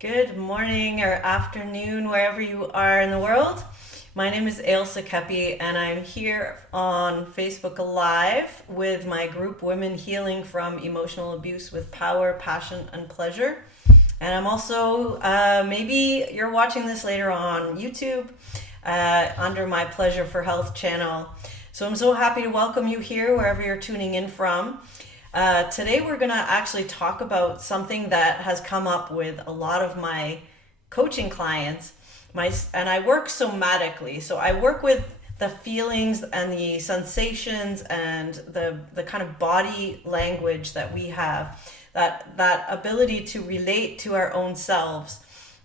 Good morning or afternoon, wherever you are in the world. My name is Ailsa and I'm here on Facebook Live with my group Women Healing from Emotional Abuse with Power, Passion, and Pleasure. And I'm also, maybe you're watching this later on YouTube under my Pleasure for Health channel. So I'm so happy to welcome you here wherever you're tuning in from. Today we're going to actually talk about something that has come up with a lot of my coaching clients. And I work somatically, so I work with the feelings and the sensations and the kind of body language that we have, that ability to relate to our own selves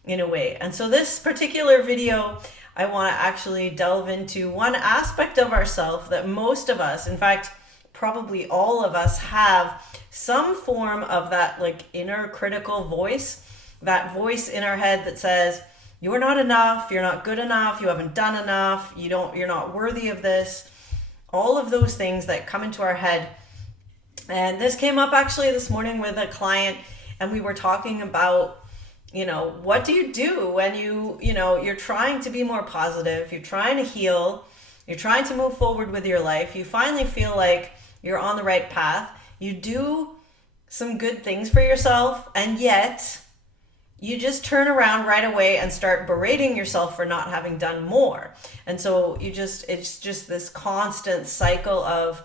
in a way. And so this particular video, I want to actually delve into one aspect of ourselves that most of us, in fact, probably all of us, have some form of that like inner critical voice, that voice in our head that says, you're not enough, you're not good enough, you haven't done enough, you're not worthy of this. All of those things that come into our head. And this came up actually this morning with a client, and we were talking about, what do you do when you're trying to be more positive, you're trying to heal, you're trying to move forward with your life, you finally feel like you're on the right path, you do some good things for yourself, and yet you just turn around right away and start berating yourself for not having done more. And so it's just this constant cycle of,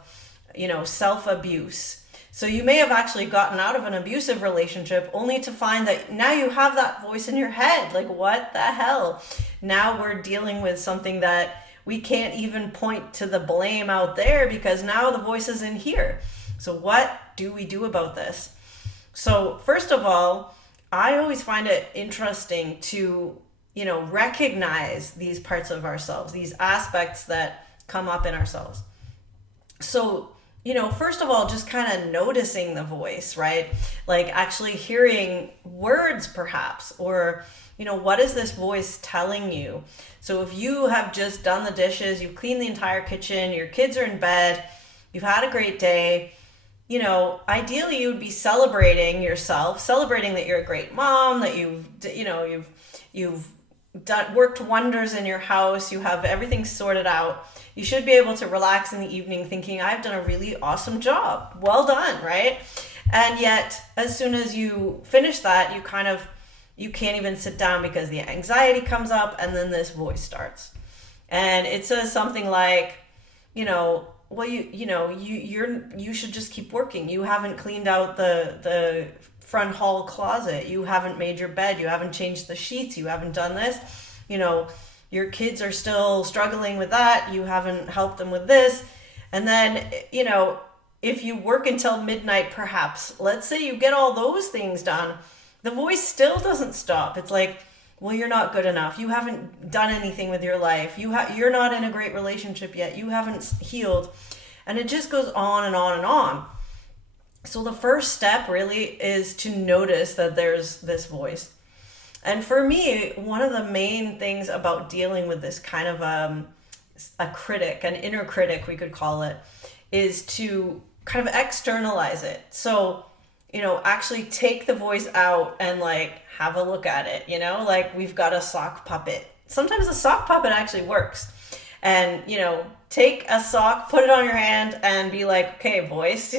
self-abuse. So you may have actually gotten out of an abusive relationship only to find that now you have that voice in your head. Like, what the hell? Now we're dealing with something that we can't even point to the blame out there because now the voice is in here. So what do we do about this? So first of all, I always find it interesting to, recognize these parts of ourselves, these aspects that come up in ourselves. So, first of all, just kind of noticing the voice, right? Like actually hearing words perhaps, or what is this voice telling you? So if you have just done the dishes, you've cleaned the entire kitchen, your kids are in bed, you've had a great day, ideally you would be celebrating yourself, celebrating that you're a great mom, that you've worked wonders in your house, you have everything sorted out. You should be able to relax in the evening thinking, I've done a really awesome job. Well done, right? And yet, as soon as you finish that, you can't even sit down because the anxiety comes up, and then this voice starts. And it says something like, well, you should just keep working. You haven't cleaned out the front hall closet. You haven't made your bed. You haven't changed the sheets. You haven't done this. Your kids are still struggling with that. You haven't helped them with this. And then, if you work until midnight, perhaps, let's say you get all those things done, the voice still doesn't stop. It's like, well, you're not good enough. You haven't done anything with your life. You're not in a great relationship yet. You haven't healed. And it just goes on and on and on. So the first step really is to notice that there's this voice. And for me, one of the main things about dealing with this kind of a critic, an inner critic, we could call it, is to kind of externalize it. So, actually take the voice out and like have a look at it, like we've got a sock puppet. Sometimes a sock puppet actually works. And, take a sock, put it on your hand and be like, okay, voice,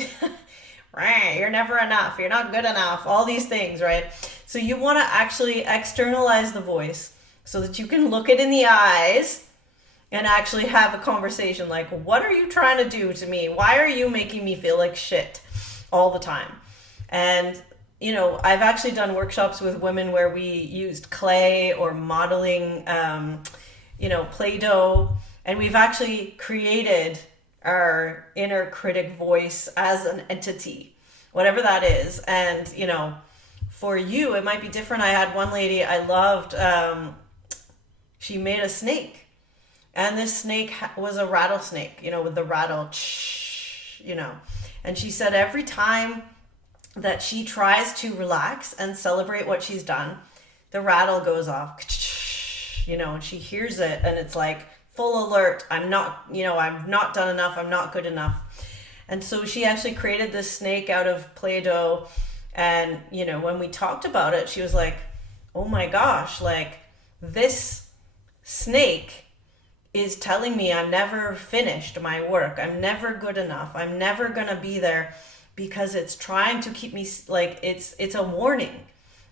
right, you're never enough. You're not good enough. All these things, right? So you want to actually externalize the voice so that you can look it in the eyes and actually have a conversation like, what are you trying to do to me? Why are you making me feel like shit all the time? And, I've actually done workshops with women where we used clay or modeling, Play-Doh, and we've actually created our inner critic voice as an entity, whatever that is. And, for you, it might be different. I had one lady I loved, she made a snake. And this snake was a rattlesnake, with the rattle, And she said every time that she tries to relax and celebrate what she's done, the rattle goes off, and she hears it and it's like full alert. I've not done enough. I'm not good enough. And so she actually created this snake out of Play-Doh. And, when we talked about it, she was like, oh my gosh, like this snake is telling me I'm never finished my work. I'm never good enough. I'm never going to be there because it's trying to keep me like it's a warning.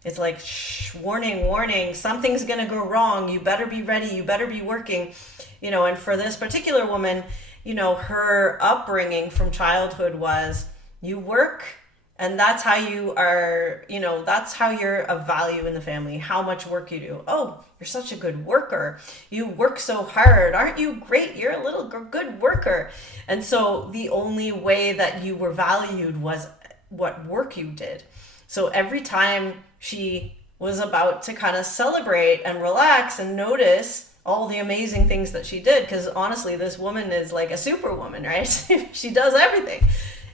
It's like, shh, warning, warning, something's going to go wrong. You better be ready. You better be working. And for this particular woman, her upbringing from childhood was you work, and that's how you are, that's how you're of value in the family, how much work you do. Oh, you're such a good worker. You work so hard. Aren't you great? You're a little good worker. And so the only way that you were valued was what work you did. So every time she was about to kind of celebrate and relax and notice all the amazing things that she did, because honestly, this woman is like a superwoman, right? She does everything.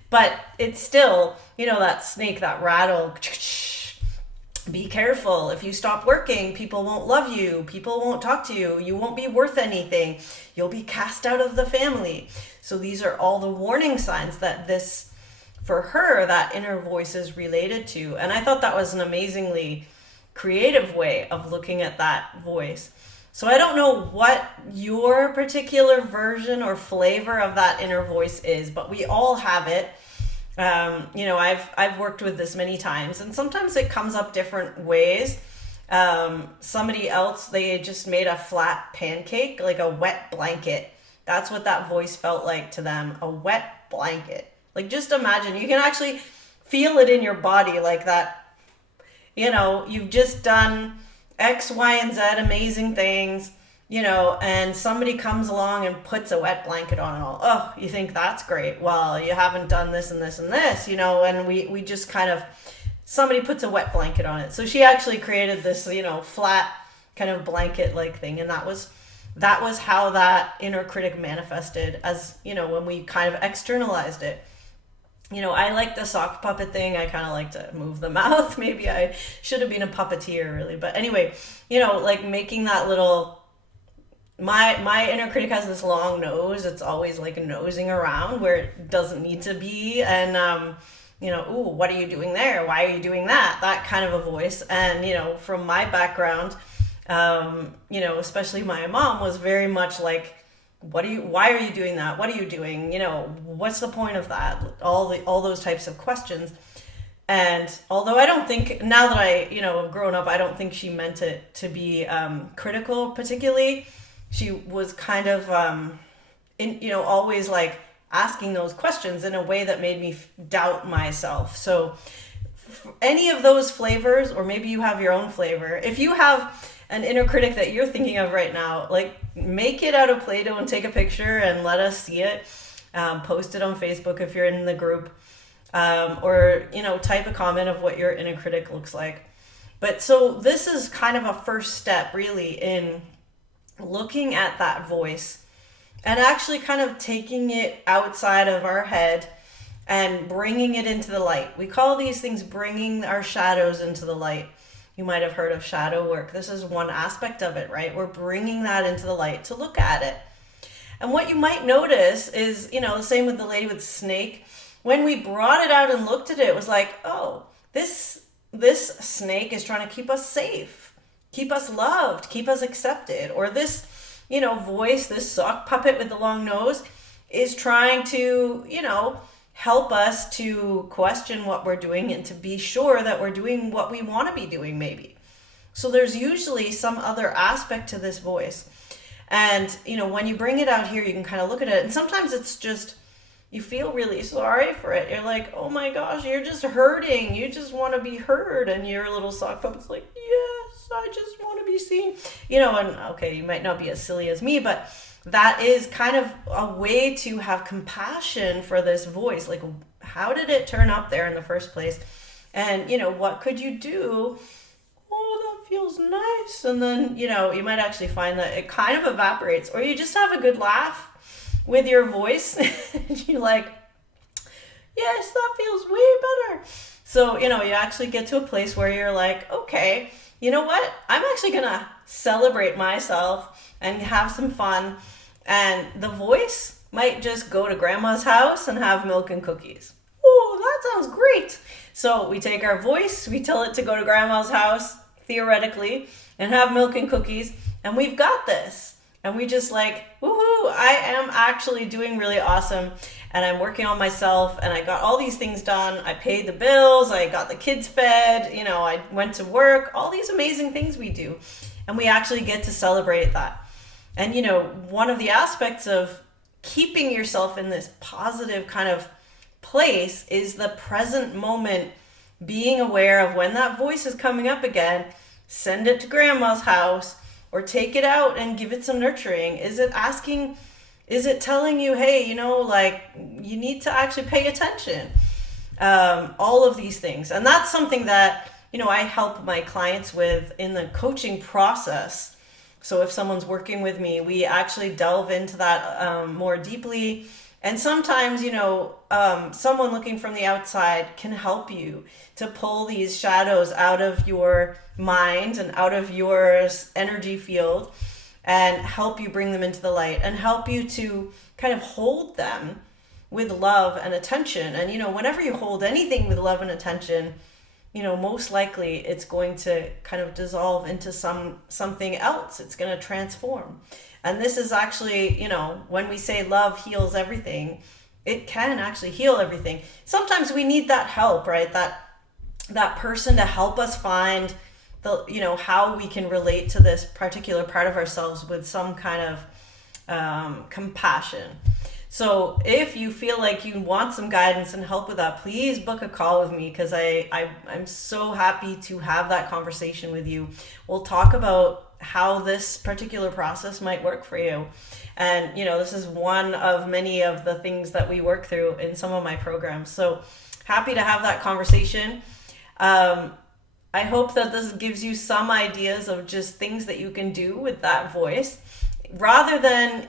But it's still, that snake, that rattle, be careful. If you stop working, people won't love you. People won't talk to you. You won't be worth anything. You'll be cast out of the family. So these are all the warning signs that this, for her, that inner voice is related to. And I thought that was an amazingly creative way of looking at that voice. So I don't know what your particular version or flavor of that inner voice is, but we all have it. I've worked with this many times, and sometimes it comes up different ways. Somebody else, they just made a flat pancake, like a wet blanket. That's what that voice felt like to them, a wet blanket. Like, just imagine, you can actually feel it in your body like that. You've just done X, Y, and Z amazing things, and somebody comes along and puts a wet blanket on and all. Oh, you think that's great. Well, you haven't done this and this and this, and we just kind of, somebody puts a wet blanket on it. So she actually created this, flat kind of blanket like thing. And that was how that inner critic manifested as, when we kind of externalized it. I like the sock puppet thing. I kind of like to move the mouth. Maybe I should have been a puppeteer, really. But anyway, like making that little, my inner critic has this long nose. It's always like nosing around where it doesn't need to be. And, ooh, what are you doing there? Why are you doing that? That kind of a voice. And, from my background, especially my mom was very much like, why are you doing that? What are you doing? What's the point of that? All those types of questions. And although I don't think, now that I, have grown up, I don't think she meant it to be critical particularly. She was kind of, always like asking those questions in a way that made me doubt myself. So any of those flavors, or maybe you have your own flavor, if you have an inner critic that you're thinking of right now, like, make it out of Play-Doh and take a picture and let us see it. Post it on Facebook if you're in the group, or type a comment of what your inner critic looks like. But so this is kind of a first step really in looking at that voice and actually kind of taking it outside of our head and bringing it into the light. We call these things bringing our shadows into the light. You might have heard of shadow work. This is one aspect of it, right? We're bringing that into the light to look at it. And what you might notice is, the same with the lady with the snake. When we brought it out and looked at it, it was like, oh, this snake is trying to keep us safe, keep us loved, keep us accepted. Or this, voice, this sock puppet with the long nose is trying to, help us to question what we're doing and to be sure that we're doing what we want to be doing, maybe. So there's usually some other aspect to this voice. And, when you bring it out here, you can kind of look at it. And sometimes it's just, you feel really sorry for it. You're like, oh my gosh, you're just hurting. You just want to be heard. And your little sock puppet's like, yes, I just want to be seen. And okay, you might not be as silly as me, but that is kind of a way to have compassion for this voice. Like, how did it turn up there in the first place? And, what could you do? Oh, that feels nice. And then, you might actually find that it kind of evaporates, or you just have a good laugh with your voice. And you're like, yes, that feels way better. So, you actually get to a place where you're like, okay, you know what? I'm actually going to celebrate myself and have some fun. And the voice might just go to grandma's house and have milk and cookies. Oh, that sounds great. So we take our voice, we tell it to go to grandma's house theoretically, and have milk and cookies, and we've got this. And we just like, woohoo, I am actually doing really awesome, and I'm working on myself, and I got all these things done. I paid the bills, I got the kids fed, I went to work, all these amazing things we do. And we actually get to celebrate that. And, one of the aspects of keeping yourself in this positive kind of place is the present moment, being aware of when that voice is coming up again. Send it to grandma's house or take it out and give it some nurturing. Is it telling you, hey, you need to actually pay attention? All of these things. And that's something that, I help my clients with in the coaching process. So if someone's working with me, we actually delve into that more deeply. And sometimes, someone looking from the outside can help you to pull these shadows out of your mind and out of your energy field and help you bring them into the light and help you to kind of hold them with love and attention. And, whenever you hold anything with love and attention, most likely it's going to kind of dissolve into something else. It's going to transform. And this is actually, when we say love heals everything, it can actually heal everything. Sometimes we need that help, right? That person to help us find how we can relate to this particular part of ourselves with some kind of compassion. So if you feel like you want some guidance and help with that, please book a call with me, because I'm so happy to have that conversation with you. We'll talk about how this particular process might work for you. And, this is one of many of the things that we work through in some of my programs. So happy to have that conversation. I hope that this gives you some ideas of just things that you can do with that voice, rather than,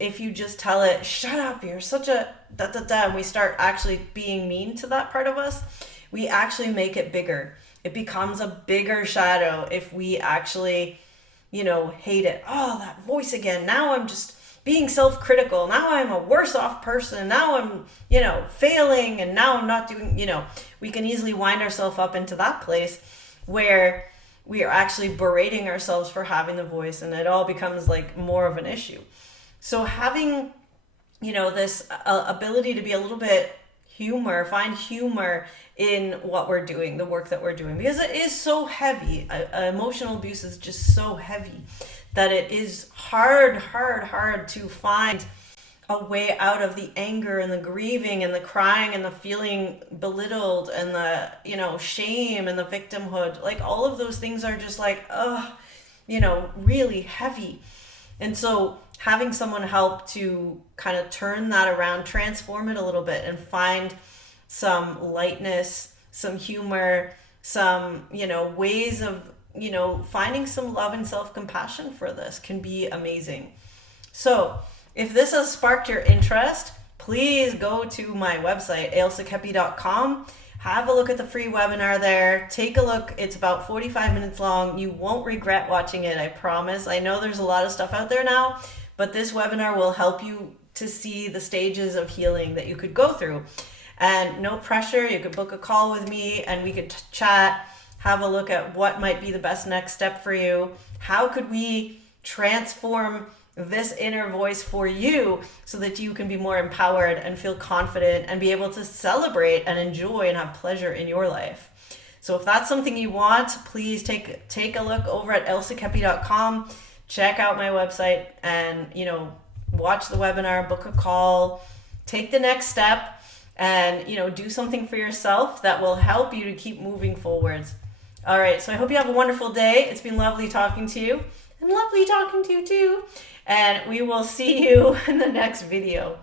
if you just tell it, shut up, you're such a da-da-da, and we start actually being mean to that part of us, we actually make it bigger. It becomes a bigger shadow if we actually, hate it. Oh, that voice again. Now I'm just being self-critical. Now I'm a worse off person. Now I'm, failing, and now I'm not doing, we can easily wind ourselves up into that place where we are actually berating ourselves for having the voice, and it all becomes like more of an issue. So having, this ability to be a little bit find humor in what we're doing, the work that we're doing, because it is so heavy. Emotional abuse is just so heavy that it is hard to find a way out of the anger and the grieving and the crying and the feeling belittled and the, shame and the victimhood. Like, all of those things are just like, really heavy. And so having someone help to kind of turn that around, transform it a little bit, and find some lightness, some humor, some, ways of, finding some love and self-compassion for this can be amazing. So if this has sparked your interest, please go to my website, ailsakepi.com. Have a look at the free webinar there. Take a look. It's about 45 minutes long. You won't regret watching it, I promise. I know there's a lot of stuff out there now, but this webinar will help you to see the stages of healing that you could go through. And no pressure. You could book a call with me and we could chat, have a look at what might be the best next step for you. How could we transform this inner voice for you so that you can be more empowered and feel confident and be able to celebrate and enjoy and have pleasure in your life. So if that's something you want, please take a look over at ailsakepi.com, check out my website, and watch the webinar, book a call, take the next step, and do something for yourself that will help you to keep moving forwards. All right, so I hope you have a wonderful day. It's been lovely talking to you, and lovely talking to you too. And we will see you in the next video.